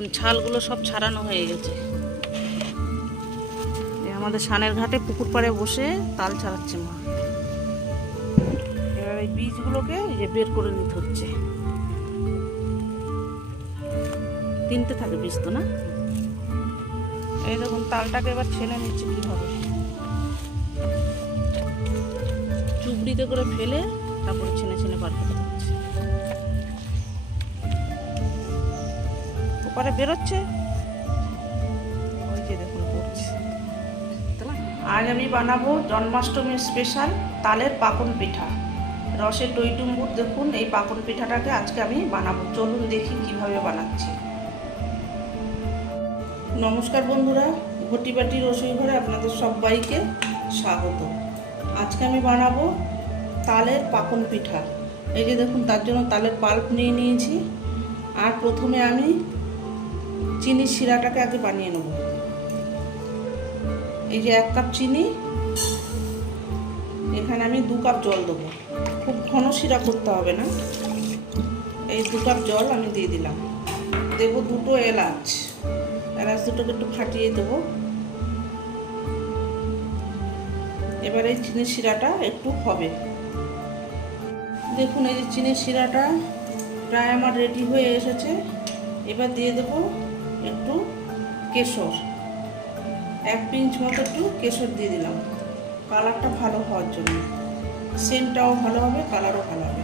দেখুন ছালগুলো সব ছাড়ানো হয়ে গেছে। আমাদের সানের ঘাটে পুকুর পাড়ে বসে তাল ছাড়াচ্ছে মা। এবার এই বীজগুলোকে যে বের করে নিতে হচ্ছে। তিনটে থাকে বীজ তো না? এই দেখুন তালটাকে এবার ছেনে নিচ্ছে কীভাবে? চুবড়িতে করে ফেলে তারপরে ছেনে ছেনে বার করতে হচ্ছে। ওপারে বেরোচ্ছে। আজ আমি বানাবো জন্মাষ্টমীর স্পেশাল তালের পাকন পিঠা। রসের টইটুম্বুর দেখুন এই পাকন পিঠাটাকে আজকে আমি বানাবো। চলুন দেখি কীভাবে বানাচ্ছি। নমস্কার বন্ধুরা ঘটিবাটি রসই ঘরে আপনাদের সবাইকে স্বাগত। আজকে আমি বানাবো তালের পাকন পিঠা। এই যে দেখুন, তার জন্য তালের পাল্প নিয়ে নিয়েছি। আর প্রথমে আমি চিনির শিরাটাকে আগে বানিয়ে নেব। এই যে এক কাপ চিনি, এখানে আমি দু কাপ জল দেবো। খুব ঘন শিরা করতে হবে না। এই দু কাপ জল আমি দিয়ে দিলাম। দেবো দুটো এলাচ। এলাচ দুটোকে একটু ফাটিয়ে দেবো। এবার এই চিনির শিরাটা একটু হবে। দেখুন, এই যে চিনির শিরাটা প্রায় আমার রেডি হয়ে এসেছে। এবার দিয়ে দেবো কেশর। এক পিঞ্চ মতো একটু কেশর দিয়ে দিলাম। কালারটা ভালো হওয়ার জন্য। সেন্টটাও ভালো হবে, কালারও ভালো হবে।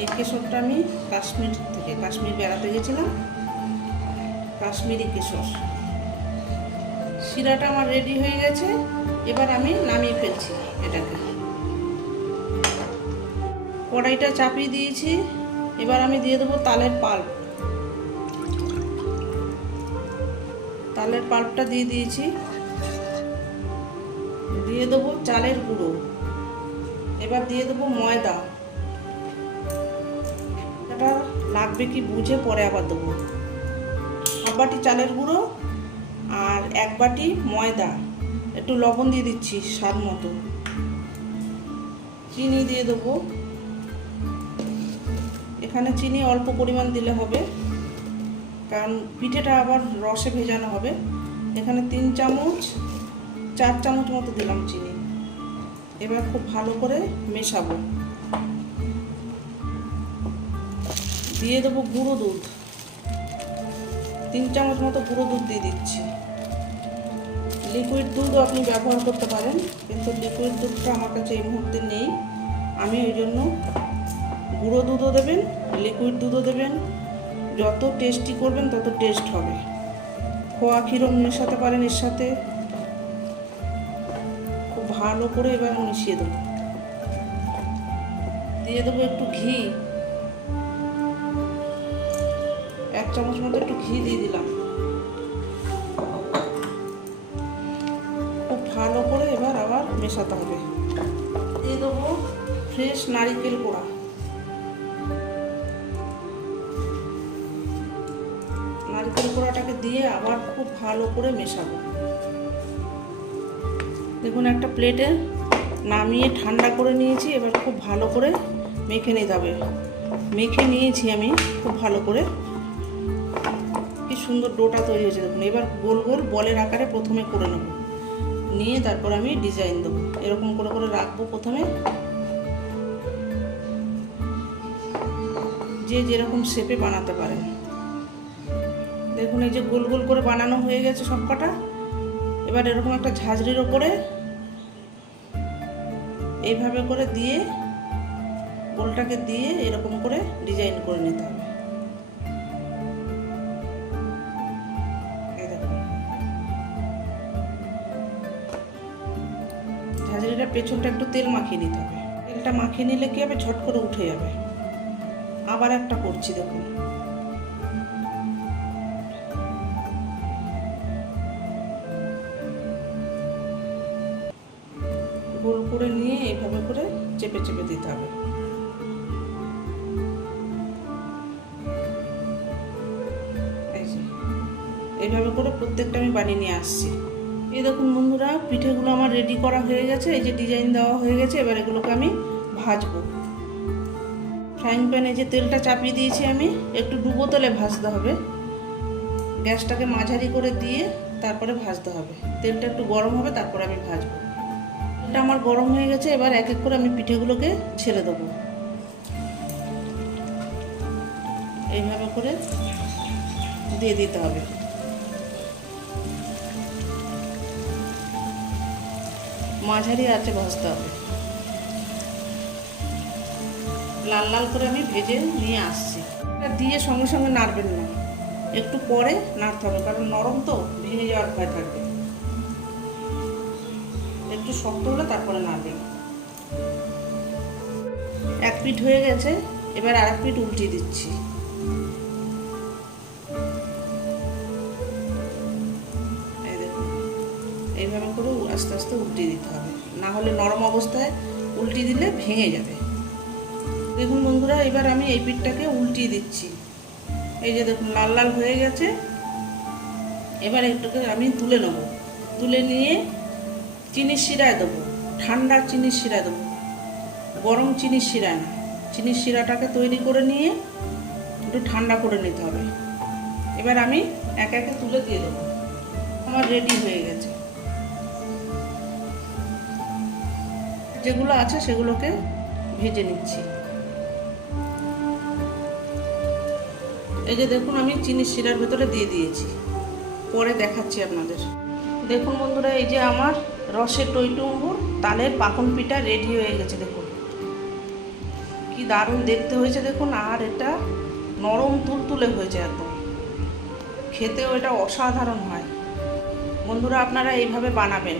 এই কেশরটা আমি কাশ্মীর থেকে, কাশ্মীর বেড়াতে গেছিলাম। কাশ্মীরি কেশর। শিরাটা আমার রেডি হয়ে গেছে। এবার আমি নামিয়ে ফেলছি এটাকে। কড়াইটা চাপিয়ে দিয়েছি। এবার আমি দিয়ে দেবো তালের পাল্প। তালের পাল্পটা দিয়ে দিয়েছি। দিয়ে দেবো চালের গুঁড়ো। এবার দিয়ে দেবো ময়দা। এটা লাগবে কি বুঝে পরে আবার দেবো। হাফ বাটি চালের গুঁড়ো আর এক বাটি ময়দা। একটু লবণ দিয়ে দিচ্ছি স্বাদ মতো। চিনি দিয়ে দেবো। এখানে চিনি অল্প পরিমাণ দিলে হবে। কারণ পিঠেটা আবার রসে ভেজানো হবে। এখানে তিন চামচ, চার চামচ মতো দিলাম চিনি। এবার খুব ভালো করে মেশাবো। দিয়ে দেবো গুঁড়ো দুধ। তিন চামচ মতো গুঁড়ো দুধ দিয়ে দিচ্ছি। লিকুইড দুধও আপনি ব্যবহার করতে পারেন, কিন্তু লিকুইড দুধটা আমার কাছে এই মুহূর্তে নেই। আমি ওই জন্য গুঁড়ো দুধও দেবেন, লিকুইড দুধও দেবেন যত টেস্টি করবেন, তত টেস্ট হবে। খোয়া ক্ষীরও মেশাতে পারেন এর সাথে? খুব ভালো করে এবার মিশিয়ে দেবো। দিয়ে দেবো একটু ঘি। এক চামচ মতো একটু ঘি দিয়ে দিলাম। খুব ভালো করে এবার আবার মেশাতে হবে। দিয়ে দেবো ফ্রেশ নারিকেল কোড়া দিয়ে আবার খুব ভালো করে মেশাবো। দেখুন, একটা প্লেটে নামিয়ে ঠান্ডা করে নিয়েছি, এবার খুব ভালো করে মেখে নিতে হবে। মেখে নিয়েছি আমি, খুব ভালো করে। কি সুন্দর ডোটা তৈরি হয়েছে, দেখুন। এবার গোল গোল বলের আকারে প্রথমে করে নেব। নিয়ে তারপর আমি ডিজাইন দেবো। এরকম করে করে রাখব প্রথমে। যে যেরকম শেপে বানাতে পারেন। দেখুন, এই যে গোল গোল করে বানানো হয়ে গেছে সব কটা এবার এরকম একটা ঝাঁঝরির ওপরে এইভাবে করে দিয়ে গোলটাকে দিয়ে এরকম করে ডিজাইন করে নিতে হবে। ঝাঁঝরিটার পেছনটা একটু তেল মাখিয়ে নিতে হবে। তেলটা মাখিয়ে নিলে কি হবে? ঝট করে উঠে যাবে। আবার একটা করছি, দেখুন। গোল করে নিয়ে এইভাবে করে চেপে চেপে দিতে হবে। এইভাবে করে প্রত্যেকটা আমি বানিয়ে নিয়ে আসছি। এই দেখুন বন্ধুরা, পিঠেগুলো আমার রেডি করা হয়ে গেছে, এই যে ডিজাইন দেওয়া হয়ে গেছে, এবার এগুলোকে আমি ভাজবো। ফ্রাইং প্যানে যে তেলটা চাপিয়ে দিয়েছি আমি, একটু ডুবো তেলে ভাজতে হবে। গ্যাসটাকে মাঝারি করে দিয়ে তারপরে ভাজতে হবে। তেলটা একটু গরম হবে, তারপরে আমি ভাজবো। এটা আমার গরম হয়ে গেছে, এবার এক এক করে আমি পিঠেগুলোকে ছেড়ে দেবো। এইভাবে করে দিয়ে দিতে হবে। মাঝারি আছে ভাজতে হবে। লাল লাল করে আমি ভেজে নিয়ে আসছি। এটা দিয়ে সঙ্গে সঙ্গে নাড়বেন না। একটু পরে নাড়তে হবে, কারণ নরম তো, ভেঙে যাওয়ার ভয় থাকবে। একটু শক্ত হলে তারপরে নাড়বেন এক পিঠ হয়ে গেছে, এবার আর এক পিঠ উল্টিয়ে দিচ্ছি। এইভাবে করে আস্তে আস্তে উল্টিয়ে দিতে হবে। না হলে নরম অবস্থায় উল্টি দিলে ভেঙে যাবে। দেখুন বন্ধুরা, এবার আমি এই পিঠটাকে উল্টিয়ে দিচ্ছি। এই যে দেখুন, লাল লাল হয়ে গেছে। এবার একটুকে আমি তুলে নেব। তুলে নিয়ে চিনির শিরায় দেবো, ঠান্ডা চিনির শিরা দেবো, গরম চিনির শিরা না। চিনির শিরাটাকে তৈরি করে নিয়ে একটু ঠান্ডা করে নিতে হবে। এবার আমি একে একে তুলে দিয়ে দেবো। আমার রেডি হয়ে গেছে। যেগুলো আছে সেগুলোকে ভেজে নিচ্ছি। এই যে দেখুন, আমি চিনির শিরার ভেতরে দিয়ে দিয়েছি। পরে দেখাচ্ছি আপনাদের। দেখুন বন্ধুরা, এই যে আমার রসের টইটুম্বুর তালের পাকন পিঠা রেডি হয়ে গেছে, দেখুন। কি দারুণ দেখতে হয়েছে, দেখুন, আর এটা নরম তুলতুলে হয়েছে একদম। খেতেও এটা অসাধারণ হয়। বন্ধুরা, আপনারা এইভাবে বানাবেন।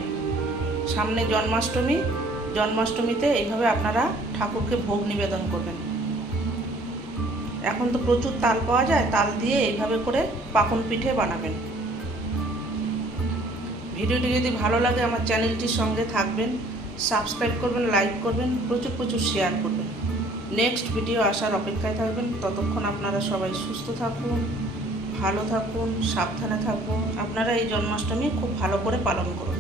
সামনে জন্মাষ্টমী, জন্মাষ্টমীতে এইভাবে আপনারা ঠাকুরকে ভোগ নিবেদন করবেন। এখন তো প্রচুর তাল পাওয়া যায়, তাল দিয়ে এইভাবে করে পাকন পিঠে বানাবেন। ভিডিওটি যদি ভালো লাগে, আমার চ্যানেলটির সঙ্গে থাকবেন, সাবস্ক্রাইব করবেন, লাইক করবেন, প্রচুর প্রচুর শেয়ার করবেন। নেক্সট ভিডিও আসার অপেক্ষায় থাকবেন। ততক্ষণ আপনারা সবাই সুস্থ থাকুন, ভালো থাকুন, সাবধানে থাকুন। আপনারা এই জন্মাষ্টমী খুব ভালো করে পালন করুন।